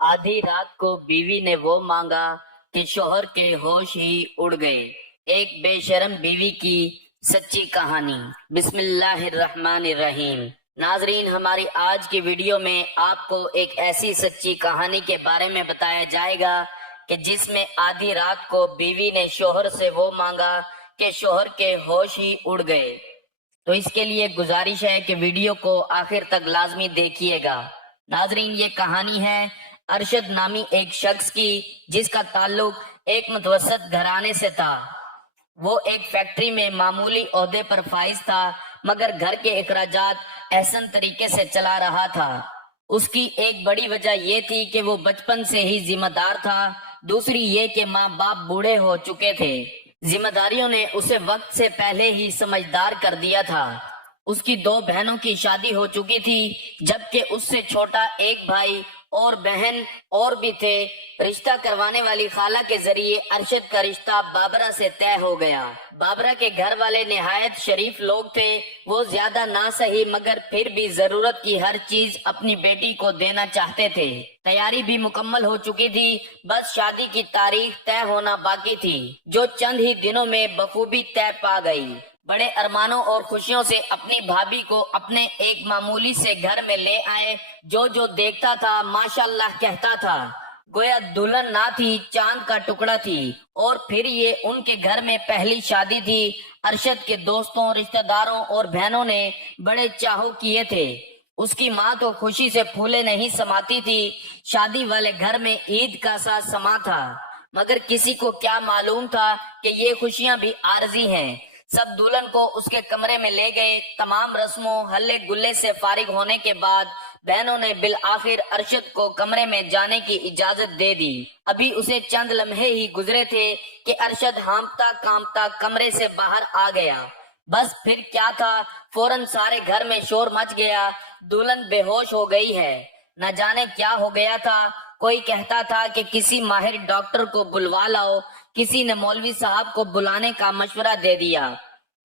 आधी रात को बीवी ने वो मांगा कि शोहर के होश ही उड़ गए। एक बेशरम बीवी की सच्ची कहानी। बिस्मिल्लाहिर्रहमानिर्रहीम। नाजरीन, हमारी आज की वीडियो में आपको एक ऐसी सच्ची कहानी के बारे में बताया जाएगा कि जिसमें आधी रात को बीवी ने शोहर से वो मांगा कि शोहर के होश ही उड़ गए। तो इसके लिए गुजारिश है कि वीडियो को आखिर तक लाजमी देखिएगा। नाजरीन, ये कहानी है अरशद नामी एक शख्स की, जिसका ताल्लुक एक मुतवसत घराने से था। वो एक फैक्ट्री में मामूली ओहदे पर फाइज था, मगर घर के अखराजात एहसन तरीके से चला रहा था। उसकी एक बड़ी वजह ये थी कि वो बचपन से ही जिम्मेदार था। दूसरी ये कि माँ बाप बूढ़े हो चुके थे। जिम्मेदारियों ने उसे वक्त से पहले ही समझदार कर दिया था। उसकी 2 बहनों की शादी हो चुकी थी, जबकि उससे छोटा एक भाई और बहन और भी थे। रिश्ता करवाने वाली खाला के जरिए अरशद का रिश्ता बाबरा से तय हो गया। बाबरा के घर वाले निहायत शरीफ लोग थे। वो ज्यादा ना सही मगर फिर भी जरूरत की हर चीज अपनी बेटी को देना चाहते थे। तैयारी भी मुकम्मल हो चुकी थी, बस शादी की तारीख तय होना बाकी थी, जो चंद ही दिनों में बखूबी तय पा गई। बड़े अरमानों और खुशियों से अपनी भाभी को अपने एक मामूली से घर में ले आए। जो देखता था माशाल्लाह कहता था, गोया दुल्हन ना थी, चांद का टुकड़ा थी। और फिर ये उनके घर में पहली शादी थी। अरशद के दोस्तों, रिश्तेदारों और बहनों ने बड़े चाहो किए थे। उसकी माँ तो खुशी से फूले नहीं समाती थी। शादी वाले घर में ईद का सा समा था, मगर किसी को क्या मालूम था कि ये खुशियां भी आरजी हैं। सब दुल्हन को उसके कमरे में ले गए। तमाम रस्मों हल्ले गुल्ले से फारिग होने के बाद बहनों ने बिल आखिर अरशद को कमरे में जाने की इजाजत दे दी। अभी उसे चंद लम्हे ही गुजरे थे कि अरशद हांफता कांपता कमरे से बाहर आ गया। बस फिर क्या था, फौरन सारे घर में शोर मच गया। दुल्हन बेहोश हो गई है। न जाने क्या हो गया था। कोई कहता था कि किसी माहिर डॉक्टर को बुलवा लाओ। किसी ने मौलवी साहब को बुलाने का मशवरा दे दिया।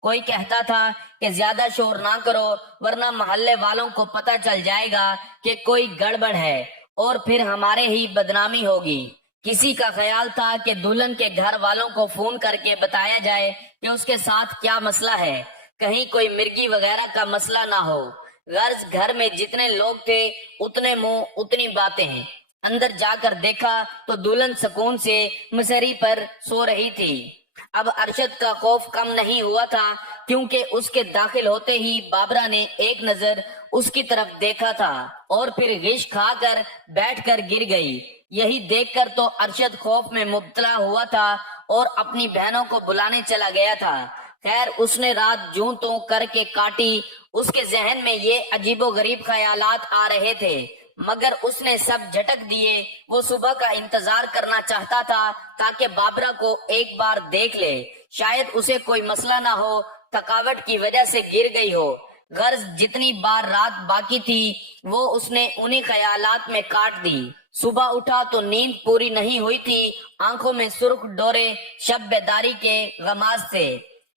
कोई कहता था कि ज्यादा शोर ना करो, वरना मोहल्ले वालों को पता चल जाएगा कि कोई गड़बड़ है और फिर हमारे ही बदनामी होगी। किसी का ख्याल था कि दुल्हन के घर वालों को फोन करके बताया जाए कि उसके साथ क्या मसला है, कहीं कोई मिर्गी वगैरह का मसला ना हो। गर्ज घर में जितने लोग थे उतने मुंह उतनी बातें। अंदर जाकर देखा तो दुल्हन सुकून से मसहरी पर सो रही थी। अब अरशद का खौफ कम नहीं हुआ था, क्योंकि उसके दाखिल होते ही बाबरा ने एक नजर उसकी तरफ देखा था और फिर गिश खाकर बैठकर गिर गई। यही देखकर तो अरशद खौफ में मुब्तला हुआ था और अपनी बहनों को बुलाने चला गया था। खैर, उसने रात जूं तू करके काटी। उसके जहन में ये अजीबो गरीब ख्यालात आ रहे थे, मगर उसने सब झटक दिए। वो सुबह का इंतजार करना चाहता था ताकि बाबरा को एक बार देख ले। शायद उसे कोई मसला ना हो, थकावट की वजह से गिर गई हो। गर्ज जितनी बार रात बाकी थी वो उसने उन्हीं ख्यालात में काट दी। सुबह उठा तो नींद पूरी नहीं हुई थी। आंखों में सुर्ख डोरे शब बेदारी के गमाज से।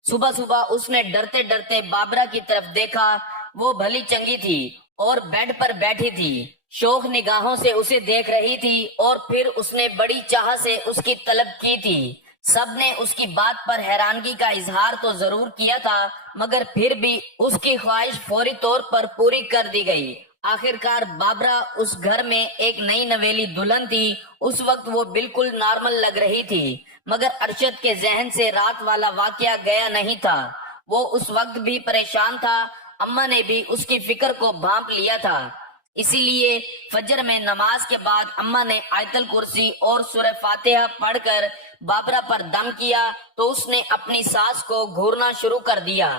सुबह सुबह उसने डरते डरते बाबरा की तरफ देखा। वो भली चंगी थी और बेड पर बैठी थी, शौक निगाहों से उसे देख रही थी और फिर उसने बड़ी चाह से उसकी तलब की थी। सबने उसकी बात पर हैरानगी का इजहार तो जरूर किया था, मगर फिर भी उसकी ख्वाहिश फौरी तौर पर पूरी कर दी गई। आखिरकार बाबरा उस घर में एक नई नवेली दुल्हन थी। उस वक्त वो बिल्कुल नॉर्मल लग रही थी, मगर अरशद के जहन से रात वाला वाकया गया नहीं था। वो उस वक्त भी परेशान था। अम्मा ने भी उसकी फिक्र को भांप लिया था। इसीलिए फजर में नमाज के बाद अम्मा ने आयतल कुर्सी और सूरह फातिहा पढ़कर बाबरा पर दम किया तो उसने अपनी सांस को घूरना शुरू कर दिया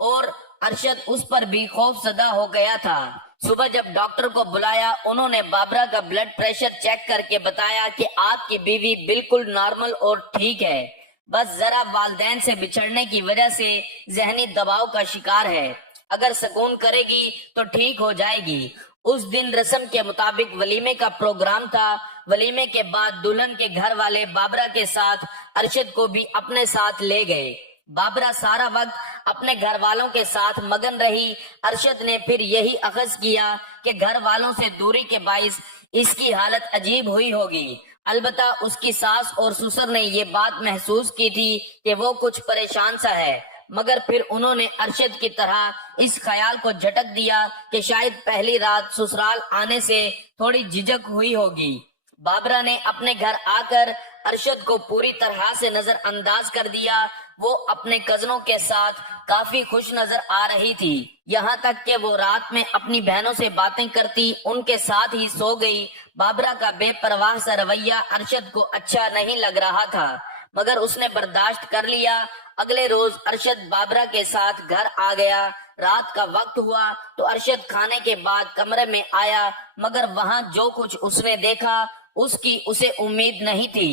और अरशद उस पर भी खौफजदा हो गया था। सुबह जब डॉक्टर को बुलाया, उन्होंने बाबरा का ब्लड प्रेशर चेक करके बताया कि आपकी बीवी बिल्कुल नॉर्मल और ठीक है, बस जरा वालिदैन से बिछड़ने की वजह से जहनी दबाव का शिकार है। अगर सुकून करेगी तो ठीक हो जाएगी। उस दिन रस्म के मुताबिक वलीमे का प्रोग्राम था। वलीमे के बाद दुल्हन के घर वाले बाबरा के साथ अरशद को भी अपने साथ ले गए। बाबरा सारा वक्त अपने घर वालों के साथ मगन रही। अरशद ने फिर यही अखज़ किया कि घर वालों से दूरी के बाइस اس کی حالت عجیب ہوئی ہوگی۔ البتہ اس کی ساس اور سسر نے یہ بات محسوس کی تھی کہ وہ کچھ پریشان سا ہے، مگر پھر انہوں نے ارشد کی طرح اس خیال کو جھٹک دیا کہ شاید پہلی رات سسرال آنے سے تھوڑی جھجک ہوئی ہوگی۔ بابرہ نے اپنے گھر آ کر ارشد کو پوری طرح سے نظر انداز کر دیا۔ وہ اپنے کزنوں کے ساتھ کافی خوش نظر آ رہی تھی، یہاں تک کہ وہ رات میں اپنی بہنوں سے باتیں کرتی ان کے ساتھ ہی سو گئی۔ بابرہ کا بے پرواہ سا رویہ ارشد کو اچھا نہیں لگ رہا تھا، مگر اس نے برداشت کر لیا۔ اگلے روز ارشد بابرہ کے ساتھ گھر آ گیا۔ رات کا وقت ہوا تو ارشد کھانے کے بعد کمرے میں آیا، مگر وہاں جو کچھ اس نے دیکھا اس کی اسے امید نہیں تھی۔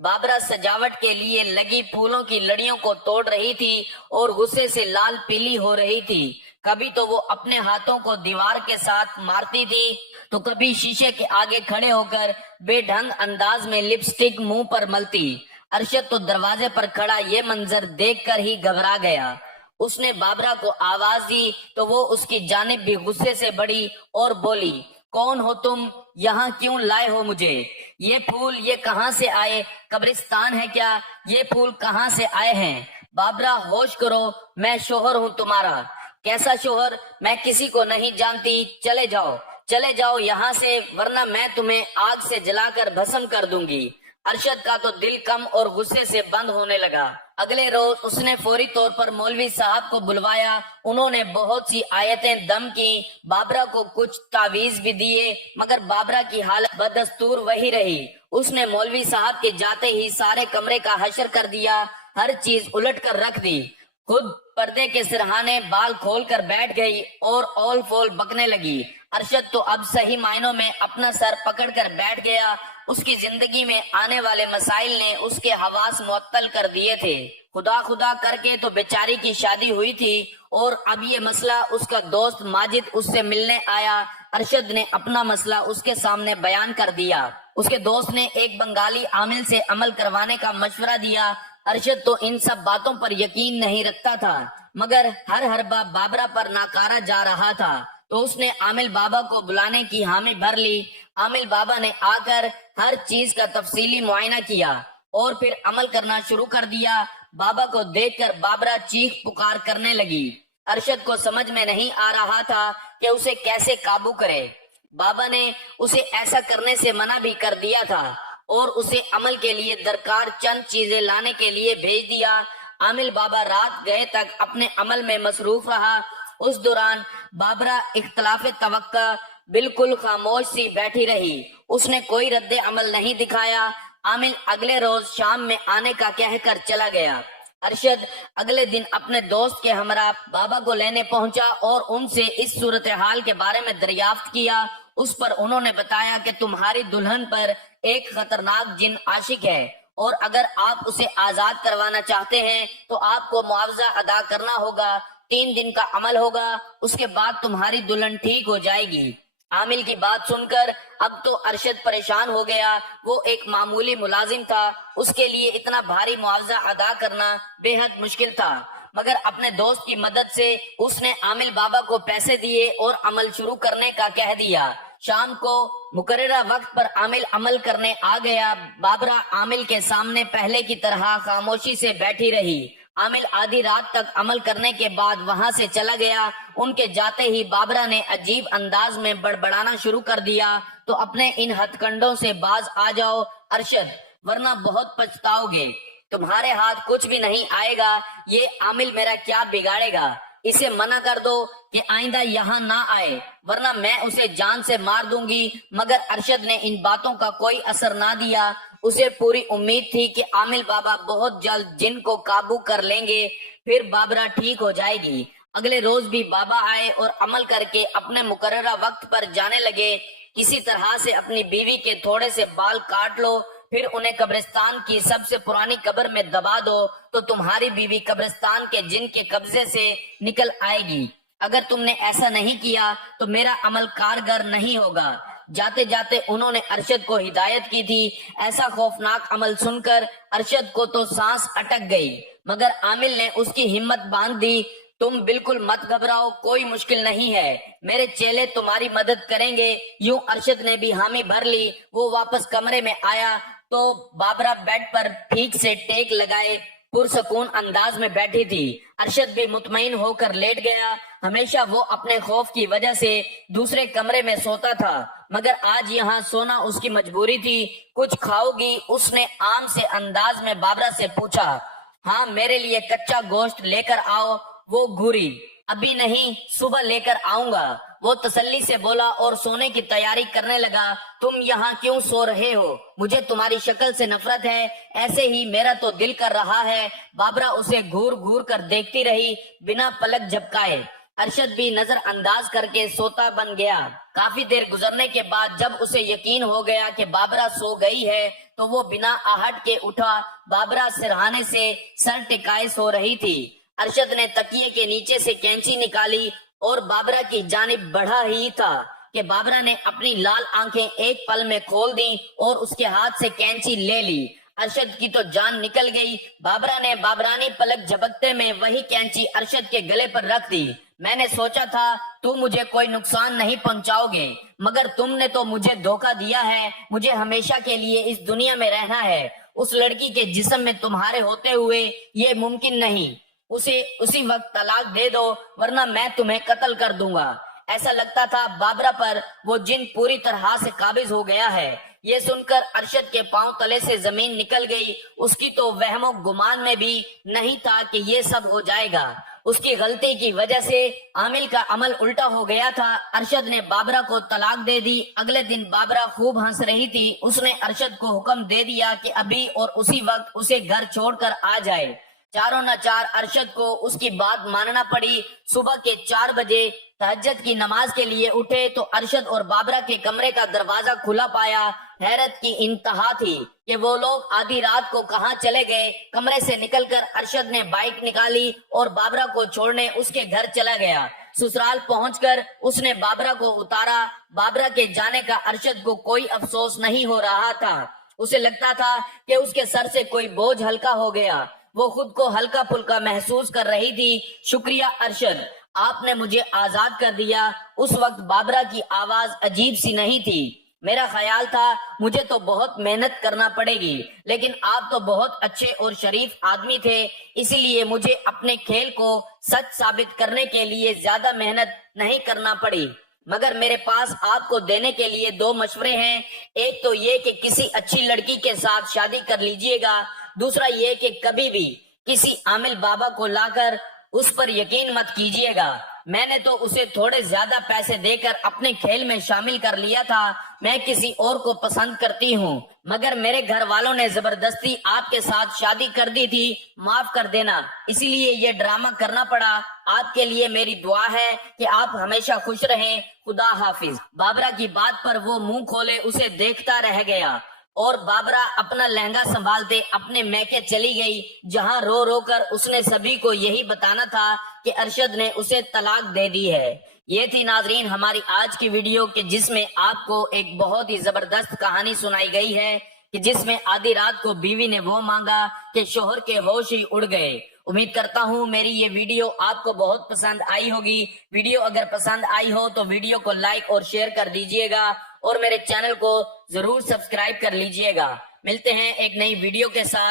بابرہ سجاوٹ کے لیے لگی پھولوں کی لڑیوں کو توڑ رہی تھی اور غصے سے لال پیلی ہو رہی تھی۔ کبھی تو وہ اپنے ہاتھوں کو دیوار کے ساتھ مارتی تھی تو کبھی شیشے کے آگے کھڑے ہو کر بے ڈھنگ انداز میں لپسٹک منہ پر ملتی۔ ارشد تو دروازے پر کھڑا یہ منظر دیکھ کر ہی گھبرا گیا۔ اس نے بابرہ کو آواز دی تو وہ اس کی جانب بھی غصے سے بڑھی اور بولی، کون ہو تم؟ یہاں کیوں لائے ہو مجھے؟ یہ پھول یہ کہاں سے آئے؟ قبرستان ہے کیا؟ یہ پھول کہاں سے آئے ہیں؟ بابرہ ہوش کرو، میں شوہر ہوں تمہارا۔ کیسا شوہر؟ میں کسی کو نہیں جانتی، چلے جاؤ یہاں سے، ورنہ میں تمہیں آگ سے جلا کر بھسم کر دوں گی۔ ارشد کا تو دل کم اور غصے سے بند ہونے لگا۔ اگلے روز اس نے فوری طور پر مولوی صاحب کو بلوایا۔ انہوں نے بہت سی آیتیں دم کی، بابرہ کو کچھ تعویذ بھی دیے، مگر بابرہ کی حالت بدستور وہی رہی۔ اس نے مولوی صاحب کے جاتے ہی سارے کمرے کا حشر کر دیا، ہر چیز الٹ کر رکھ دی، خود پردے کے سرہانے بال کھول کر بیٹھ گئی اور اول فول بکنے لگی۔ ارشد تو اب صحیح معنوں میں اپنا سر پکڑ کر بیٹھ گیا۔ اس کی زندگی میں آنے والے مسائل نے اس کے حواس معطل کر دیے تھے۔ خدا کر کے تو بیچاری کی شادی ہوئی تھی اور اب یہ مسئلہ اس کا دوست ماجد اس سے ملنے آیا۔ ارشد نے اپنا مسئلہ اس کے سامنے بیان کر دیا۔ اس کے دوست نے ایک بنگالی عامل سے عمل کروانے کا مشورہ دیا۔ ارشد تو ان سب باتوں پر یقین نہیں رکھتا تھا، مگر ہر حربہ بابرہ پر ناکارا جا رہا تھا، تو اس نے عامل بابا کو بلانے کی حامی بھر لی۔ عامل بابا نے آ کر ہر چیز کا تفصیلی معائنہ کیا اور پھر عمل کرنا شروع کر دیا۔ بابا کو دیکھ کر بابرہ چیخ پکار کرنے لگی۔ ارشد کو سمجھ میں نہیں آ رہا تھا کہ اسے کیسے قابو کرے۔ بابا نے اسے ایسا کرنے سے منع بھی کر دیا تھا اور اسے عمل کے لیے درکار چند چیزیں لانے کے لیے بھیج دیا۔ عامل بابا رات گئے تک اپنے عمل میں مصروف رہا۔ اس دوران بابرہ اختلاف توقع بالکل خاموش سی بیٹھی رہی، اس نے کوئی رد عمل نہیں دکھایا۔ عامل اگلے روز شام میں آنے کا کہہ کر چلا گیا۔ ارشد اگلے دن اپنے دوست کے ہمراہ بابا کو لینے پہنچا اور ان سے اس صورتحال کے بارے میں دریافت کیا۔ اس پر انہوں نے بتایا کہ تمہاری دلہن پر ایک خطرناک جن عاشق ہے اور اگر آپ اسے آزاد کروانا چاہتے ہیں تو آپ کو معاوضہ ادا کرنا ہوگا۔ 3 دن کا عمل ہوگا، اس کے بعد تمہاری دلہن ٹھیک ہو جائے گی۔ عامل کی بات سن کر اب تو ارشد پریشان ہو گیا۔ وہ ایک معمولی ملازم تھا، اس کے لیے اتنا بھاری معاوضہ ادا کرنا بے حد مشکل تھا، مگر اپنے دوست کی مدد سے اس نے عامل بابا کو پیسے دیے اور عمل شروع کرنے کا کہہ دیا۔ شام کو مقررہ وقت پر عامل عمل کرنے آ گیا۔ بابرہ عامل کے سامنے پہلے کی طرح خاموشی سے بیٹھی رہی۔ عامل آدھی رات تک عمل کرنے کے بعد وہاں سے چلا گیا۔ ان کے جاتے ہی بابرہ نے عجیب انداز میں بڑبڑانا شروع کر دیا، تو اپنے ان ہتھ کنڈوں سے باز آ جاؤ ارشد، ورنہ بہت پچھتاؤ گے۔ تمہارے ہاتھ کچھ بھی نہیں آئے گا۔ یہ عامل میرا کیا بگاڑے گا؟ اسے منع کر دو کہ آئندہ یہاں نہ آئے، ورنہ میں اسے جان سے مار دوں گی۔ مگر ارشد نے ان باتوں کا کوئی اثر نہ دیا۔ اسے پوری امید تھی کہ عامل بابا بہت جلد جن کو قابو کر لیں گے، پھر بابرہ ٹھیک ہو جائے گی۔ اگلے روز بھی بابا آئے اور عمل کر کے اپنے مقررہ وقت پر جانے لگے۔ کسی طرح سے اپنی بیوی کے تھوڑے سے بال کاٹ لو، پھر انہیں قبرستان کی سب سے پرانی قبر میں دبا دو، تو تمہاری بیوی قبرستان کے جن کے قبضے سے نکل آئے گی۔ اگر تم نے ایسا نہیں کیا تو میرا عمل کارگر نہیں ہوگا۔ جاتے جاتے انہوں نے ارشد کو ہدایت کی تھی۔ ایسا خوفناک عمل سن کر ارشد کو تو سانس اٹک گئی، مگر عامل نے اس کی ہمت باندھ دی۔ तुम बिल्कुल मत घबराओ, कोई मुश्किल नहीं है, मेरे चेले तुम्हारी मदद करेंगे। यूं अरशद ने भी हामी भर ली। वो वापस कमरे में आया तो बाबरा बेड पर ठीक से टेक लगाए पुरसकून अंदाज में बैठी थी। अरशद भी मुतमईन होकर लेट गया। हमेशा वो अपने खौफ की वजह से दूसरे कमरे में सोता था, मगर आज यहाँ सोना उसकी मजबूरी थी। कुछ खाओगी? उसने आम से अंदाज में बाबरा से पूछा। हाँ, मेरे लिए कच्चा गोश्त लेकर आओ। वो घूरी। अभी नहीं, सुबह लेकर आऊंगा, वो तसल्ली से बोला और सोने की तैयारी करने लगा। तुम यहाँ क्यों सो रहे हो? मुझे तुम्हारी शक्ल से नफरत है, ऐसे ही मेरा तो दिल कर रहा है। बाबरा उसे घूर घूर कर देखती रही बिना पलक झपकाए। अरशद भी नजर अंदाज करके सोता बन गया। काफी देर गुजरने के बाद जब उसे यकीन हो गया कि बाबरा सो गई है तो वो बिना आहट के उठा। बाबरा सिरहाने से सर टिकाए सो रही थी। अरशद ने तकिए के नीचे से कैंची निकाली और बाबरा की जानिब बढ़ा ही था कि बाबरा ने अपनी लाल आंखें एक पल में खोल दी और उसके हाथ से कैंची ले ली। अरशद की तो जान निकल गई। बाबरा ने बाबरानी पलक झपकते में वही कैंची अरशद के गले पर रख दी। मैंने सोचा था तुम मुझे कोई नुकसान नहीं पहुंचाओगे, मगर तुमने तो मुझे धोखा दिया है। मुझे हमेशा के लिए इस दुनिया में रहना है। उस लड़की के जिस्म में तुम्हारे होते हुए ये मुमकिन नहीं। उसे उसी वक्त तलाक दे दो, वरना मैं तुम्हें कत्ल कर दूंगा। ऐसा लगता था बाबरा पर वो जिन पूरी तरह से काबिज हो गया है। ये सुनकर अरशद के पांव तले से जमीन निकल गई। उसकी तो वहमो गुमान में भी नहीं था कि ये सब हो जाएगा। उसकी गलती की वजह से आमिल का अमल उल्टा हो गया था। अरशद ने बाबरा को तलाक दे दी। अगले दिन बाबरा खूब हंस रही थी। उसने अरशद को हुक्म दे दिया कि अभी और उसी वक्त उसे घर छोड़कर आ जाए। चारों न चार अरशद को उसकी बात मानना पड़ी। सुबह के 4 बजे तहज्जुद की नमाज के लिए उठे तो अरशद और बाबरा के कमरे का दरवाजा खुला पाया। हैरत की इंतहा थी कि वो लोग आधी रात को कहां चले गए। कमरे से निकलकर अरशद ने बाइक निकाली और बाबरा को छोड़ने उसके घर चला गया। ससुराल पहुंचकर उसने बाबरा को उतारा। बाबरा के जाने का अरशद को कोई अफसोस नहीं हो रहा था। उसे लगता था कि उसके सर से कोई बोझ हल्का हो गया। वो खुद को हल्का फुल्का महसूस कर रही थी। शुक्रिया अरशद, आपने मुझे आजाद कर दिया। उस वक्त बाबरा की आवाज अजीब सी नहीं थी। मेरा ख्याल था मुझे तो बहुत मेहनत करना पड़ेगी, लेकिन आप तो बहुत अच्छे और शरीफ आदमी थे, इसीलिए मुझे अपने खेल को सच साबित करने के लिए ज्यादा मेहनत नहीं करना पड़ी। मगर मेरे पास आपको देने के लिए 2 मशवरे हैं। एक तो ये कि किसी अच्छी लड़की के साथ शादी कर लीजिएगा। दूसरा ये कि कभी भी किसी आमिल बाबा को लाकर उस पर यकीन मत कीजिएगा। मैंने तो उसे थोड़े ज्यादा पैसे देकर अपने खेल में शामिल कर लिया था। मैं किसी और को पसंद करती हूँ, मगर मेरे घर वालों ने जबरदस्ती आपके साथ शादी कर दी थी। माफ कर देना, इसीलिए ये ड्रामा करना पड़ा। आपके लिए मेरी दुआ है कि आप हमेशा खुश रहें। खुदा हाफिज। बाबरा की बात पर वो मुंह खोले उसे देखता रह गया और बाबरा अपना लहंगा संभालते अपने मैके चली गई, जहां रो रो कर उसने सभी को यही बताना था कि अरशद ने उसे तलाक दे दी है। ये थी नाजरीन हमारी आज की वीडियो कि जिसमें आपको एक बहुत ही जबरदस्त कहानी सुनाई गई है कि जिसमें आधी रात को बीवी ने वो मांगा कि शोहर के होश ही उड़ गए। उम्मीद करता हूँ मेरी ये वीडियो आपको बहुत पसंद आई होगी। वीडियो अगर पसंद आई हो तो वीडियो को लाइक और शेयर कर दीजिएगा और मेरे चैनल को जरूर सब्सक्राइब कर लीजिएगा। मिलते हैं एक नई वीडियो के साथ।